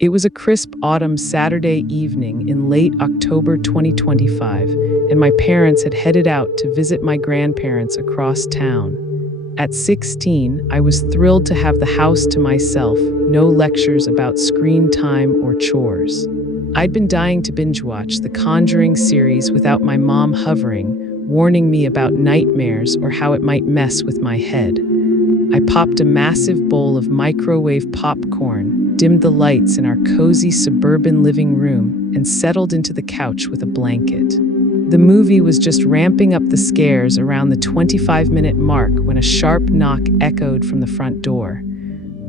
It was a crisp autumn Saturday evening in late October 2025, and my parents had headed out to visit my grandparents across town. At 16, I was thrilled to have the house to myself, no lectures about screen time or chores. I'd been dying to binge watch the Conjuring series without my mom hovering, warning me about nightmares or how it might mess with my head. I popped a massive bowl of microwave popcorn, dimmed the lights in our cozy suburban living room, and settled into the couch with a blanket. The movie was just ramping up the scares around the 25-minute mark when a sharp knock echoed from the front door.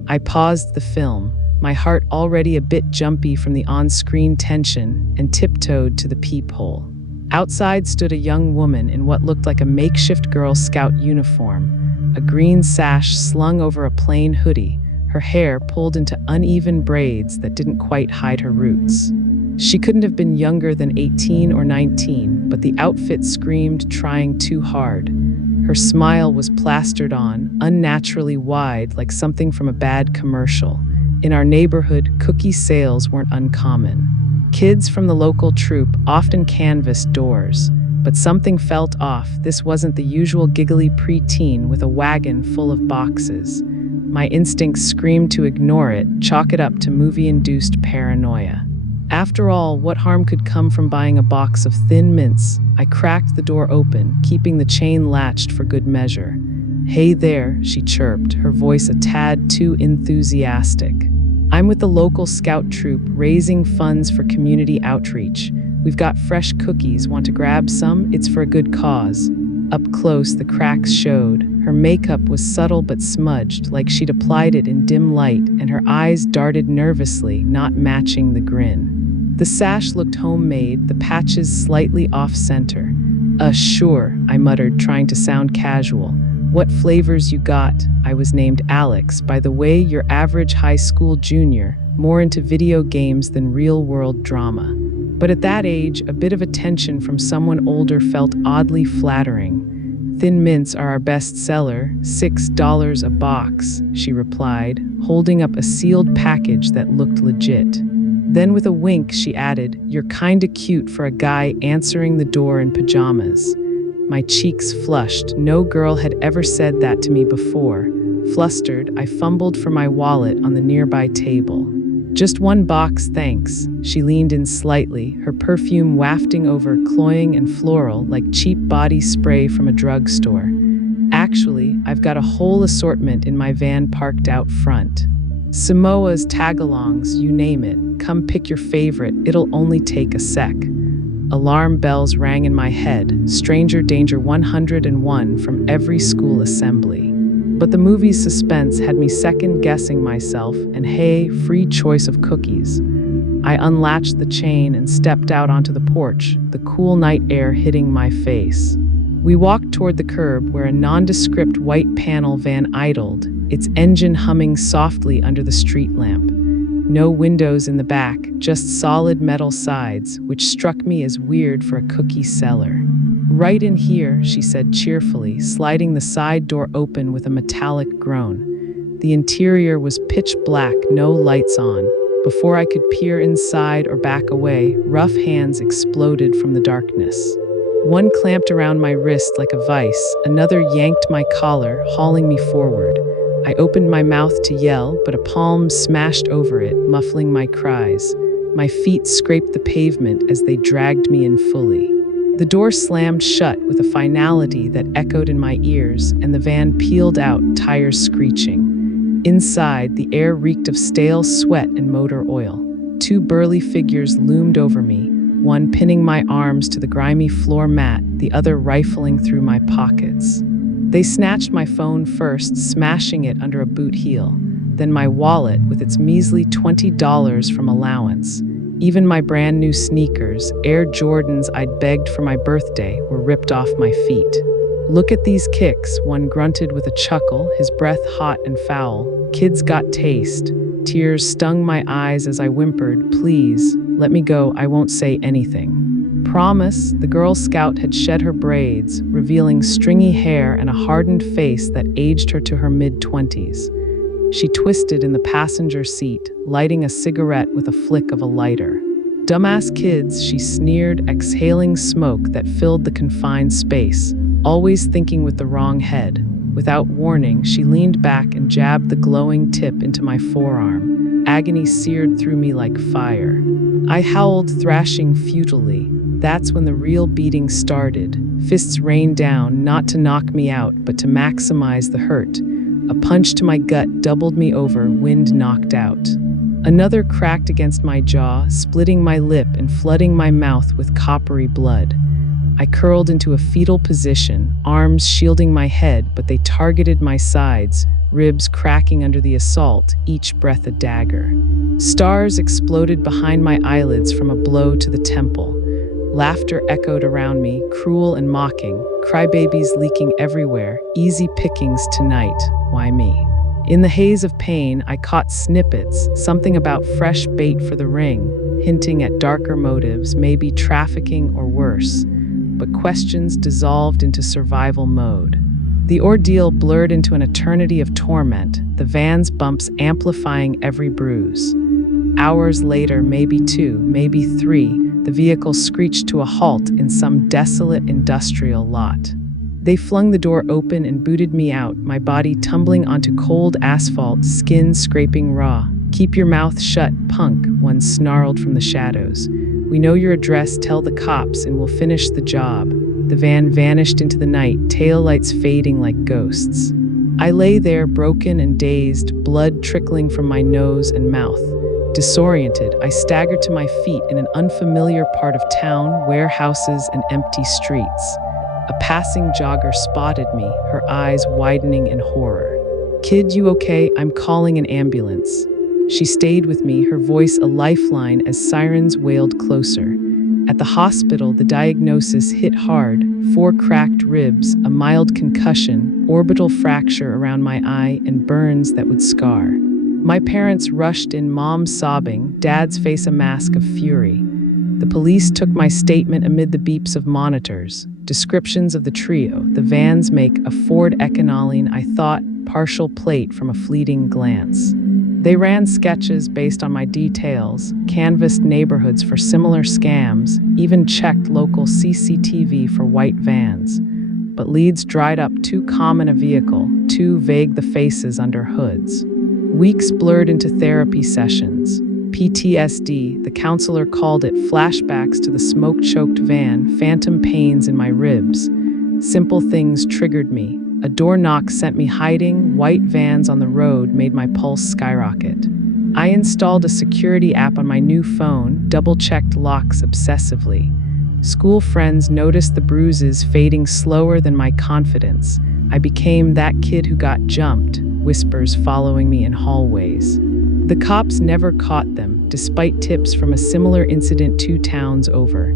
I paused the film, my heart already a bit jumpy from the on-screen tension, and tiptoed to the peephole. Outside stood a young woman in what looked like a makeshift Girl Scout uniform, a green sash slung over a plain hoodie, her hair pulled into uneven braids that didn't quite hide her roots. She couldn't have been younger than 18 or 19, but the outfit screamed trying too hard. Her smile was plastered on, unnaturally wide, like something from a bad commercial. In our neighborhood, cookie sales weren't uncommon. Kids from the local troupe often canvassed doors, but something felt off. This wasn't the usual giggly preteen with a wagon full of boxes. My instincts screamed to ignore it, chalk it up to movie-induced paranoia. After all, what harm could come from buying a box of Thin Mints? I cracked the door open, keeping the chain latched for good measure. "Hey there," she chirped, her voice a tad too enthusiastic. "I'm with the local scout troop, raising funds for community outreach. We've got fresh cookies. Want to grab some? It's for a good cause." Up close, the cracks showed. Her makeup was subtle but smudged, like she'd applied it in dim light, and her eyes darted nervously, not matching the grin. The sash looked homemade, the patches slightly off-center. Sure," I muttered, trying to sound casual. "What flavors you got?" I was named Alex, by the way, your average high school junior, more into video games than real-world drama. But at that age, a bit of attention from someone older felt oddly flattering. "Thin Mints are our best seller, $6 a box," she replied, holding up a sealed package that looked legit. Then with a wink, she added, "You're kinda cute for a guy answering the door in pajamas." My cheeks flushed. No girl had ever said that to me before. Flustered, I fumbled for my wallet on the nearby table. "Just one box, thanks." She leaned in slightly, her perfume wafting over, cloying and floral, like cheap body spray from a drugstore. "Actually, I've got a whole assortment in my van parked out front. Samoas, tagalongs, you name it. Come pick your favorite, it'll only take a sec." Alarm bells rang in my head, stranger danger 101 from every school assembly. But the movie's suspense had me second-guessing myself, and hey, free choice of cookies. I unlatched the chain and stepped out onto the porch, the cool night air hitting my face. We walked toward the curb where a nondescript white panel van idled, its engine humming softly under the street lamp. No windows in the back, just solid metal sides, which struck me as weird for a cookie seller. "Right in here," she said cheerfully, sliding the side door open with a metallic groan. The interior was pitch black, no lights on. Before I could peer inside or back away, rough hands exploded from the darkness. One clamped around my wrist like a vice, another yanked my collar, hauling me forward. I opened my mouth to yell, but a palm smashed over it, muffling my cries. My feet scraped the pavement as they dragged me in fully. The door slammed shut with a finality that echoed in my ears, and the van peeled out, tires screeching. Inside, the air reeked of stale sweat and motor oil. Two burly figures loomed over me, one pinning my arms to the grimy floor mat, the other rifling through my pockets. They snatched my phone first, smashing it under a boot heel, then my wallet with its measly $20 from allowance. Even my brand new sneakers, Air Jordans I'd begged for my birthday, were ripped off my feet. "Look at these kicks," one grunted with a chuckle, his breath hot and foul. "Kids got taste." Tears stung my eyes as I whimpered, "Please, let me go, I won't say anything." "Promise." The Girl Scout had shed her braids, revealing stringy hair and a hardened face that aged her to her mid-20s. She twisted in the passenger seat, lighting a cigarette with a flick of a lighter. "Dumbass kids," she sneered, exhaling smoke that filled the confined space, always thinking with the wrong head. Without warning, she leaned back and jabbed the glowing tip into my forearm. Agony seared through me like fire. I howled, thrashing futilely. That's when the real beating started. Fists rained down, not to knock me out, but to maximize the hurt. A punch to my gut doubled me over, wind knocked out. Another cracked against my jaw, splitting my lip and flooding my mouth with coppery blood. I curled into a fetal position, arms shielding my head, but they targeted my sides, ribs cracking under the assault, each breath a dagger. Stars exploded behind my eyelids from a blow to the temple. Laughter echoed around me, cruel and mocking, crybabies leaking everywhere, easy pickings tonight, why me? In the haze of pain, I caught snippets, something about fresh bait for the ring, hinting at darker motives, maybe trafficking or worse. But questions dissolved into survival mode. The ordeal blurred into an eternity of torment, the van's bumps amplifying every bruise. Hours later, maybe 2, maybe 3, the vehicle screeched to a halt in some desolate industrial lot. They flung the door open and booted me out, my body tumbling onto cold asphalt, skin scraping raw. "Keep your mouth shut, punk," one snarled from the shadows. "We know your address, tell the cops, and we'll finish the job." The van vanished into the night, taillights fading like ghosts. I lay there, broken and dazed, blood trickling from my nose and mouth. Disoriented, I staggered to my feet in an unfamiliar part of town, warehouses and empty streets. A passing jogger spotted me, her eyes widening in horror. "Kid, you okay? I'm calling an ambulance." She stayed with me, her voice a lifeline as sirens wailed closer. At the hospital, the diagnosis hit hard: 4 cracked ribs, a mild concussion, orbital fracture around my eye, and burns that would scar. My parents rushed in, mom sobbing, dad's face a mask of fury. The police took my statement amid the beeps of monitors. Descriptions of the trio. The van's make a Ford Econoline, I thought, partial plate from a fleeting glance. They ran sketches based on my details, canvassed neighborhoods for similar scams, even checked local CCTV for white vans. But leads dried up: too common a vehicle, too vague the faces under hoods. Weeks blurred into therapy sessions. PTSD, the counselor called it, flashbacks to the smoke-choked van, phantom pains in my ribs. Simple things triggered me. A door knock sent me hiding, white vans on the road made my pulse skyrocket. I installed a security app on my new phone, double-checked locks obsessively. School friends noticed the bruises fading slower than my confidence. I became that kid who got jumped, whispers following me in hallways. The cops never caught them, despite tips from a similar incident 2 towns over.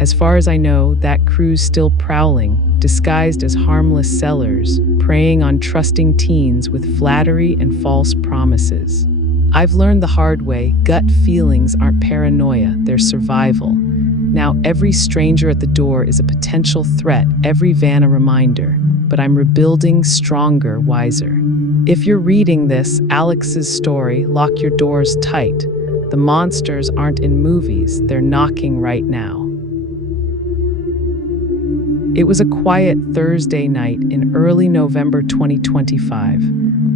As far as I know, that crew's still prowling, disguised as harmless sellers, preying on trusting teens with flattery and false promises. I've learned the hard way, gut feelings aren't paranoia, they're survival. Now every stranger at the door is a potential threat, every van a reminder. But I'm rebuilding, stronger, wiser. If you're reading this, Alex's story, lock your doors tight. The monsters aren't in movies, they're knocking right now. It was a quiet Thursday night in early November 2025.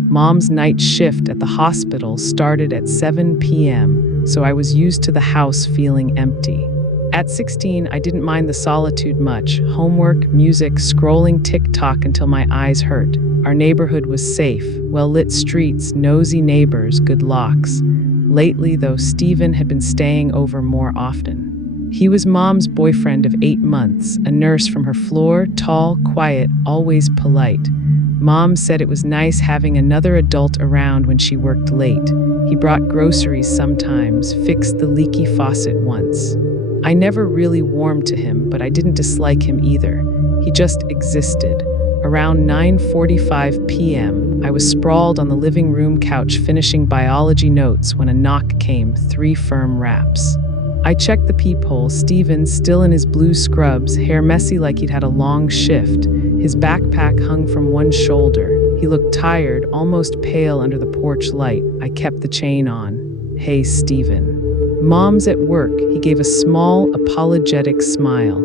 Mom's night shift at the hospital started at 7 p.m., so I was used to the house feeling empty. At 16, I didn't mind the solitude much. Homework, music, scrolling TikTok until my eyes hurt. Our neighborhood was safe, well-lit streets, nosy neighbors, good locks. Lately, though, Steven had been staying over more often. He was Mom's boyfriend of 8 months, a nurse from her floor, tall, quiet, always polite. Mom said it was nice having another adult around when she worked late. He brought groceries sometimes, fixed the leaky faucet once. I never really warmed to him, but I didn't dislike him either. He just existed. Around 9:45 p.m., I was sprawled on the living room couch finishing biology notes when a knock came, 3 firm raps. I checked the peephole. Steven, still in his blue scrubs, hair messy like he'd had a long shift. His backpack hung from one shoulder. He looked tired, almost pale under the porch light. I kept the chain on. Hey, Stephen. Mom's at work. He gave a small, apologetic smile.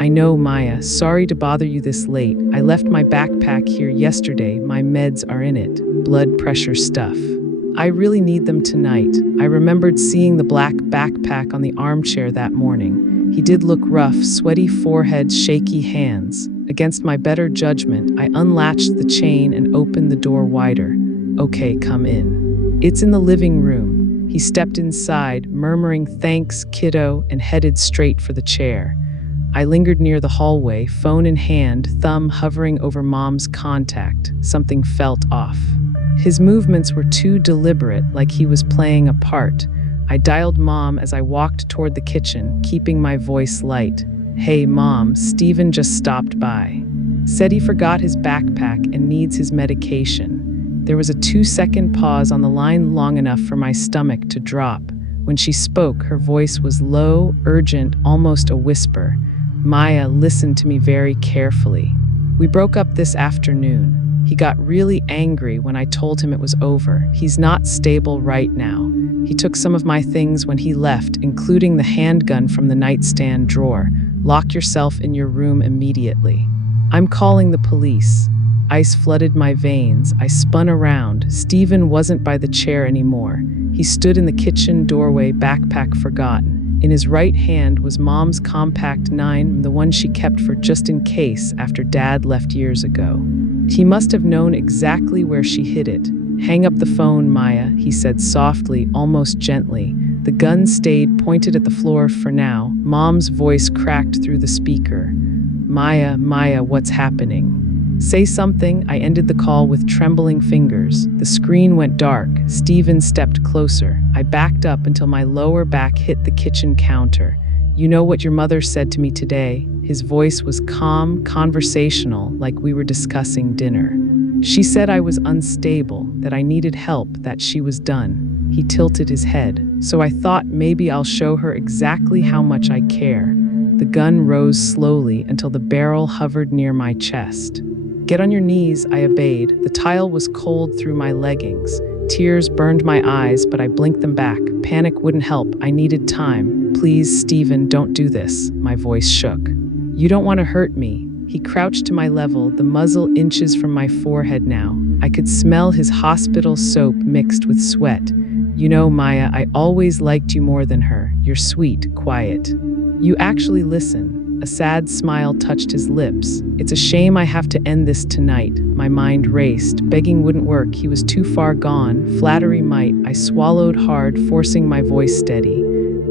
I know, Maya. Sorry to bother you this late. I left my backpack here yesterday. My meds are in it. Blood pressure stuff. I really need them tonight. I remembered seeing the black backpack on the armchair that morning. He did look rough, sweaty forehead, shaky hands. Against my better judgment, I unlatched the chain and opened the door wider. Okay, come in. It's in the living room. He stepped inside, murmuring thanks, kiddo, and headed straight for the chair. I lingered near the hallway, phone in hand, thumb hovering over Mom's contact. Something felt off. His movements were too deliberate, like he was playing a part. I dialed Mom as I walked toward the kitchen, keeping my voice light. Hey, Mom, Stephen just stopped by. Said he forgot his backpack and needs his medication. There was a 2-second pause on the line, long enough for my stomach to drop. When she spoke, her voice was low, urgent, almost a whisper. Maya listened to me very carefully. We broke up this afternoon. He got really angry when I told him it was over. He's not stable right now. He took some of my things when he left, including the handgun from the nightstand drawer. Lock yourself in your room immediately. I'm calling the police. Ice flooded my veins. I spun around. Stephen wasn't by the chair anymore. He stood in the kitchen doorway, backpack forgotten. In his right hand was Mom's compact 9, the one she kept for just in case after Dad left years ago. He must have known exactly where she hid it. Hang up the phone, Maya, he said softly, almost gently. The gun stayed pointed at the floor for now. Mom's voice cracked through the speaker. Maya, what's happening? Say something. I ended the call with trembling fingers. The screen went dark. Stephen stepped closer. I backed up until my lower back hit the kitchen counter. You know what your mother said to me today? His voice was calm, conversational, like we were discussing dinner. She said I was unstable, that I needed help, that she was done. He tilted his head. So I thought maybe I'll show her exactly how much I care. The gun rose slowly until the barrel hovered near my chest. Get on your knees, I obeyed. The tile was cold through my leggings. Tears burned my eyes, but I blinked them back. Panic wouldn't help. I needed time. Please, Stephen, don't do this. My voice shook. You don't want to hurt me. He crouched to my level, the muzzle inches from my forehead now. I could smell his hospital soap mixed with sweat. You know, Maya, I always liked you more than her. You're sweet, quiet. You actually listen. A sad smile touched his lips. It's a shame I have to end this tonight. My mind raced. Begging wouldn't work. He was too far gone. Flattery might. I swallowed hard, forcing my voice steady.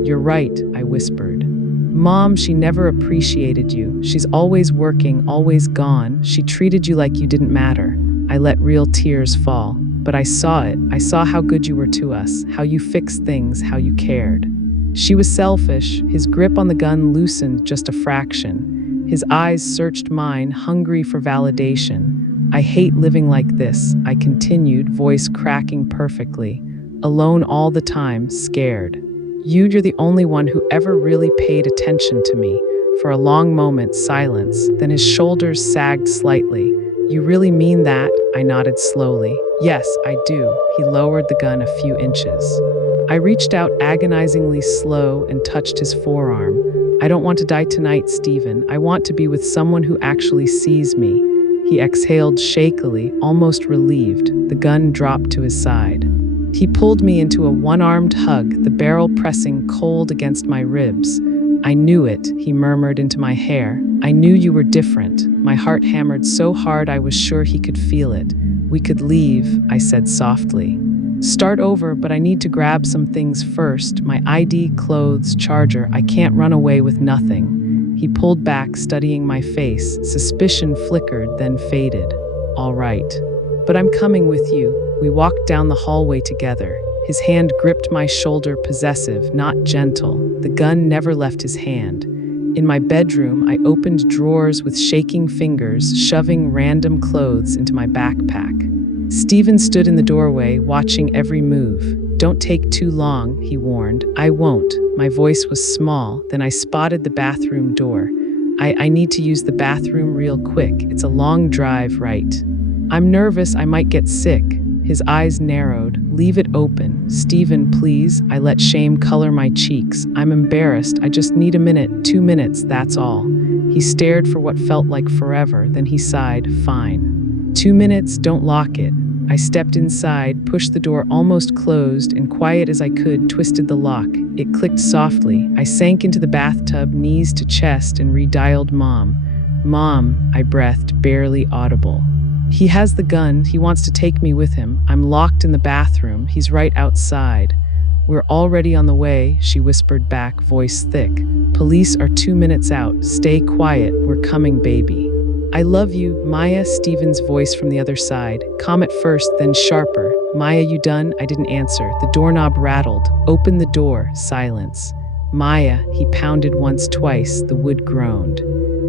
You're right, I whispered. Mom, she never appreciated you. She's always working, always gone. She treated you like you didn't matter. I let real tears fall. But I saw it. I saw how good you were to us, how you fixed things, how you cared. She was selfish. His grip on the gun loosened just a fraction. His eyes searched mine, hungry for validation. I hate living like this, I continued, voice cracking perfectly. Alone all the time, scared. You're the only one who ever really paid attention to me. For a long moment, silence. Then his shoulders sagged slightly. You really mean that? I nodded slowly. Yes, I do. He lowered the gun a few inches. I reached out agonizingly slow and touched his forearm. I don't want to die tonight, Stephen. I want to be with someone who actually sees me. He exhaled shakily, almost relieved. The gun dropped to his side. He pulled me into a one-armed hug, the barrel pressing cold against my ribs. I knew it, he murmured into my hair. I knew you were different. My heart hammered so hard I was sure he could feel it. We could leave, I said softly. Start over, but I need to grab some things first. My ID, clothes, charger. I can't run away with nothing. He pulled back, studying my face. Suspicion flickered, then faded. All right. But I'm coming with you. We walked down the hallway together. His hand gripped my shoulder, possessive, not gentle. The gun never left his hand. In my bedroom, I opened drawers with shaking fingers, shoving random clothes into my backpack. Stephen stood in the doorway, watching every move. Don't take too long, he warned. I won't. My voice was small. Then I spotted the bathroom door. I need to use the bathroom real quick. It's a long drive, right? I'm nervous I might get sick. His eyes narrowed. Leave it open. Stephen, please. I let shame color my cheeks. I'm embarrassed. I just need a minute, 2 minutes, that's all. He stared for what felt like forever, then he sighed, fine. 2 minutes, don't lock it. I stepped inside, pushed the door almost closed, and quiet as I could, twisted the lock. It clicked softly. I sank into the bathtub, knees to chest, and redialed Mom. Mom, I breathed, barely audible. He has the gun. He wants to take me with him. I'm locked in the bathroom. He's right outside. We're already on the way, she whispered back, voice thick. Police are 2 minutes out. Stay quiet. We're coming, baby. I love you, Maya, Stephen's voice from the other side. Calm at first, then sharper. Maya, you done? I didn't answer. The doorknob rattled. Open the door. Silence. Maya, he pounded once, twice. The wood groaned.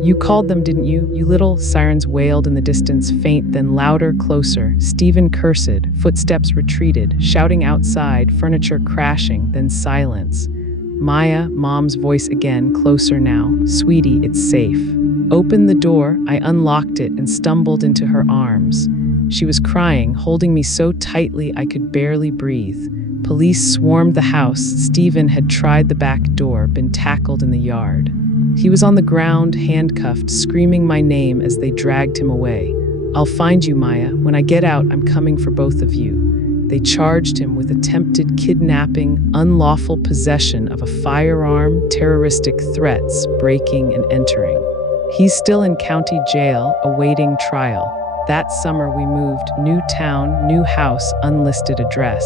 You called them, didn't you? You little, sirens wailed in the distance, faint, then louder, closer. Stephen cursed. Footsteps retreated, shouting outside, furniture crashing, then silence. Maya, Mom's voice again, closer now. Sweetie, it's safe. Open the door. I unlocked it and stumbled into her arms. She was crying, holding me so tightly I could barely breathe. Police swarmed the house. Stephen had tried the back door, been tackled in the yard. He was on the ground, handcuffed, screaming my name as they dragged him away. I'll find you, Maya. When I get out, I'm coming for both of you. They charged him with attempted kidnapping, unlawful possession of a firearm, terroristic threats, breaking and entering. He's still in county jail, awaiting trial. That summer we moved, new town, new house, unlisted address.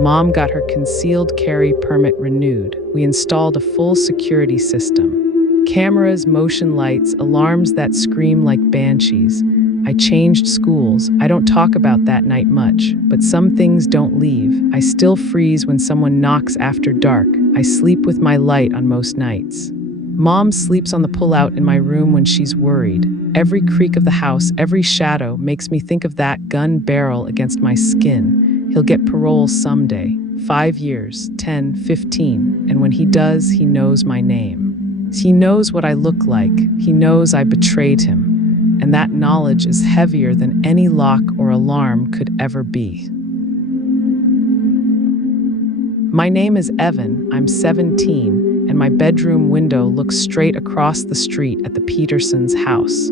Mom got her concealed carry permit renewed. We installed a full security system. Cameras, motion lights, alarms that scream like banshees. I changed schools. I don't talk about that night much, but some things don't leave. I still freeze when someone knocks after dark. I sleep with my light on most nights. Mom sleeps on the pullout in my room when she's worried. Every creak of the house, every shadow makes me think of that gun barrel against my skin. He'll get parole someday. 5 years, 10, 15, and when he does, he knows my name. He knows what I look like. He knows I betrayed him. And that knowledge is heavier than any lock or alarm could ever be. My name is Evan. I'm 17, and my bedroom window looks straight across the street at the Petersons' house.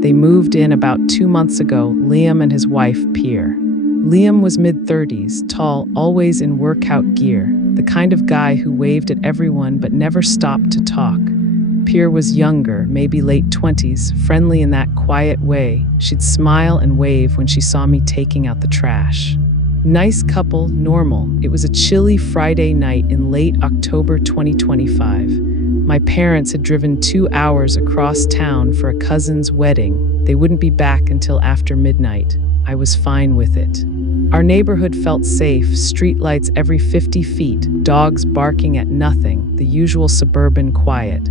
They moved in about 2 months ago, Liam and his wife, Pierre. Liam was mid-30s, tall, always in workout gear, the kind of guy who waved at everyone but never stopped to talk. Pierre was younger, maybe late 20s, friendly in that quiet way. She'd smile and wave when she saw me taking out the trash. Nice couple, normal. It was a chilly Friday night in late October 2025. My parents had driven 2 hours across town for a cousin's wedding. They wouldn't be back until after midnight. I was fine with it. Our neighborhood felt safe, streetlights every 50 feet, dogs barking at nothing, the usual suburban quiet.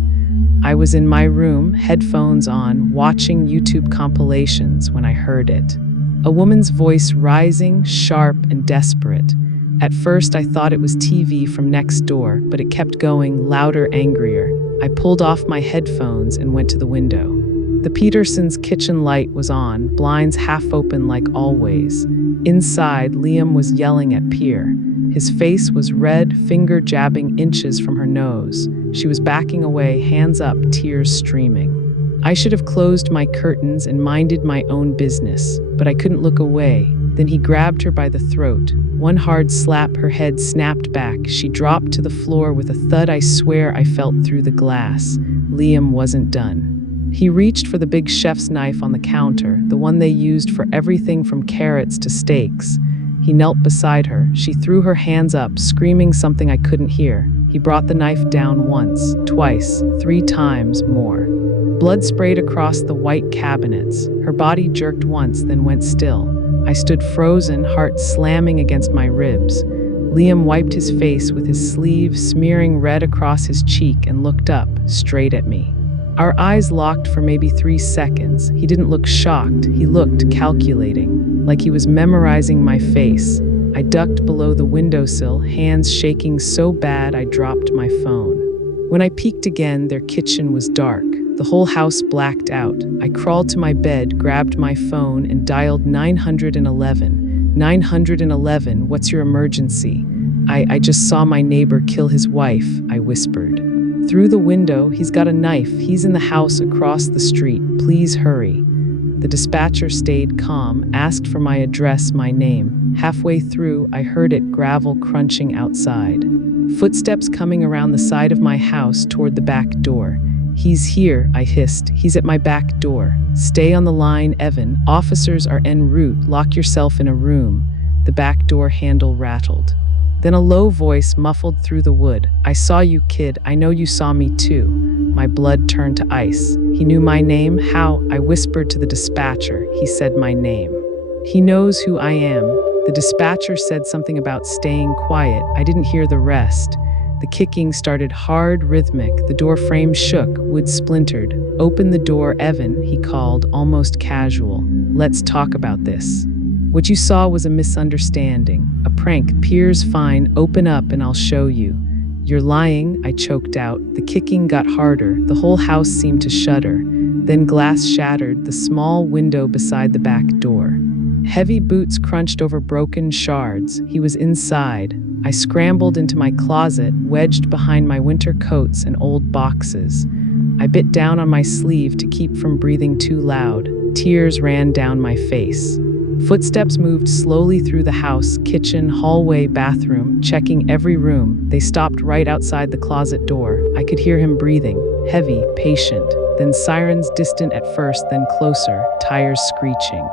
I was in my room, headphones on, watching YouTube compilations when I heard it. A woman's voice rising, sharp and desperate. At first I thought it was TV from next door, but it kept going, louder, angrier. I pulled off my headphones and went to the window. The Petersons' kitchen light was on, blinds half open like always. Inside, Liam was yelling at Pierre. His face was red, finger jabbing inches from her nose. She was backing away, hands up, tears streaming. I should have closed my curtains and minded my own business, but I couldn't look away. Then he grabbed her by the throat. One hard slap, her head snapped back. She dropped to the floor with a thud I swear I felt through the glass. Liam wasn't done. He reached for the big chef's knife on the counter, the one they used for everything from carrots to steaks. He knelt beside her. She threw her hands up, screaming something I couldn't hear. He brought the knife down once, twice, 3 times more. Blood sprayed across the white cabinets. Her body jerked once, then went still. I stood frozen, heart slamming against my ribs. Liam wiped his face with his sleeve, smearing red across his cheek, and looked up, straight at me. Our eyes locked for maybe 3 seconds. He didn't look shocked. He looked calculating, like he was memorizing my face. I ducked below the windowsill, hands shaking so bad I dropped my phone. When I peeked again, their kitchen was dark. The whole house blacked out. I crawled to my bed, grabbed my phone, and dialed 911. 911, what's your emergency? I just saw my neighbor kill his wife, I whispered. Through the window, he's got a knife. He's in the house across the street. Please hurry. The dispatcher stayed calm, asked for my address, my name. Halfway through, I heard it, gravel crunching outside. Footsteps coming around the side of my house toward the back door. He's here, I hissed. He's at my back door. Stay on the line, Evan. Officers are en route. Lock yourself in a room. The back door handle rattled. Then a low voice muffled through the wood. I saw you, kid. I know you saw me too. My blood turned to ice. He knew my name? How? I whispered to the dispatcher. He said my name. He knows who I am. The dispatcher said something about staying quiet. I didn't hear the rest. The kicking started hard, rhythmic. The door frame shook, wood splintered. Open the door, Evan, he called, almost casual. Let's talk about this. What you saw was a misunderstanding, a prank. Piers, fine, open up and I'll show you. You're lying, I choked out. The kicking got harder. The whole house seemed to shudder. Then glass shattered, the small window beside the back door. Heavy boots crunched over broken shards. He was inside. I scrambled into my closet, wedged behind my winter coats and old boxes. I bit down on my sleeve to keep from breathing too loud. Tears ran down my face. Footsteps moved slowly through the house, kitchen, hallway, bathroom, checking every room. They stopped right outside the closet door. I could hear him breathing, heavy, patient. Then sirens, distant at first, then closer, tires screeching.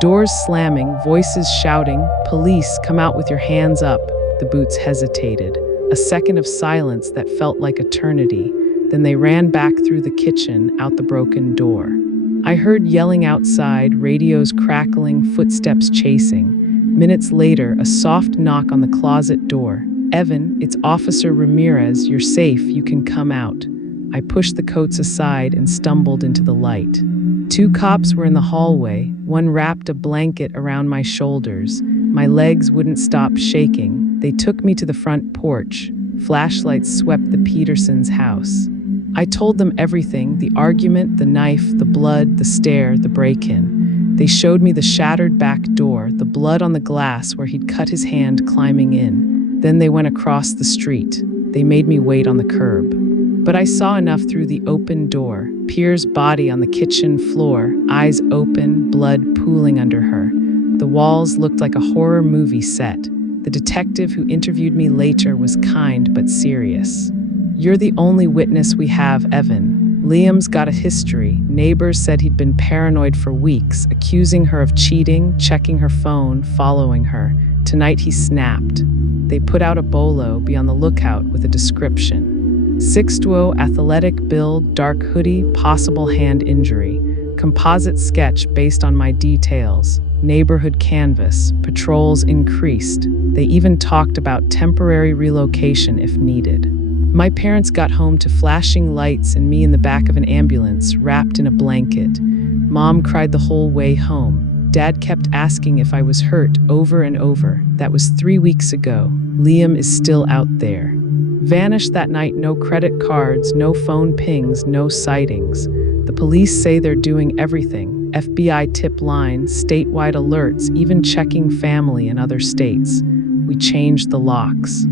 Doors slamming, voices shouting, police, come out with your hands up. The boots hesitated. A second of silence that felt like eternity. Then they ran back through the kitchen, out the broken door. I heard yelling outside, radios crackling, footsteps chasing. Minutes later, a soft knock on the closet door. Evan, it's Officer Ramirez. You're safe. You can come out. I pushed the coats aside and stumbled into the light. 2 cops were in the hallway. One wrapped a blanket around my shoulders. My legs wouldn't stop shaking. They took me to the front porch. Flashlights swept the Petersons' house. I told them everything, the argument, the knife, the blood, the stare, the break-in. They showed me the shattered back door, the blood on the glass where he'd cut his hand climbing in. Then they went across the street. They made me wait on the curb. But I saw enough through the open door. Piers' body on the kitchen floor, eyes open, blood pooling under her. The walls looked like a horror movie set. The detective who interviewed me later was kind but serious. You're the only witness we have, Evan. Liam's got a history. Neighbors said he'd been paranoid for weeks, accusing her of cheating, checking her phone, following her. Tonight he snapped. They put out a bolo, be on the lookout, with a description. 6'2", athletic build, dark hoodie, possible hand injury. Composite sketch based on my details. Neighborhood canvas. Patrols increased. They even talked about temporary relocation if needed. My parents got home to flashing lights and me in the back of an ambulance, wrapped in a blanket. Mom cried the whole way home. Dad kept asking if I was hurt over and over. That was 3 weeks ago. Liam is still out there. Vanished that night, no credit cards, no phone pings, no sightings. The police say they're doing everything. FBI tip line, statewide alerts, even checking family in other states. We changed the locks.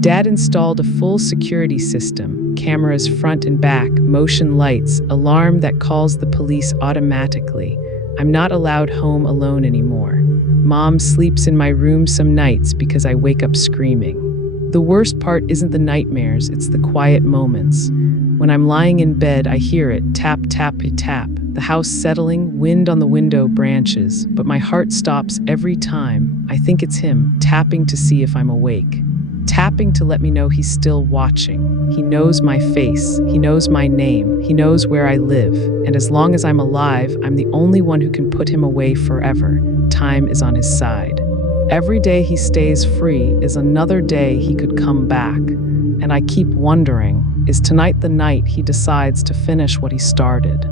Dad installed a full security system, cameras front and back, motion lights, alarm that calls the police automatically. I'm not allowed home alone anymore. Mom sleeps in my room some nights because I wake up screaming. The worst part isn't the nightmares, it's the quiet moments. When I'm lying in bed, I hear it, tap, tap, tap. The house settling, wind on the window branches, but my heart stops every time. I think it's him, tapping to see if I'm awake. Tapping to let me know he's still watching. He knows my face, he knows my name, he knows where I live, and as long as I'm alive, I'm the only one who can put him away forever. Time is on his side. Every day he stays free is another day he could come back, and I keep wondering, is tonight the night he decides to finish what he started?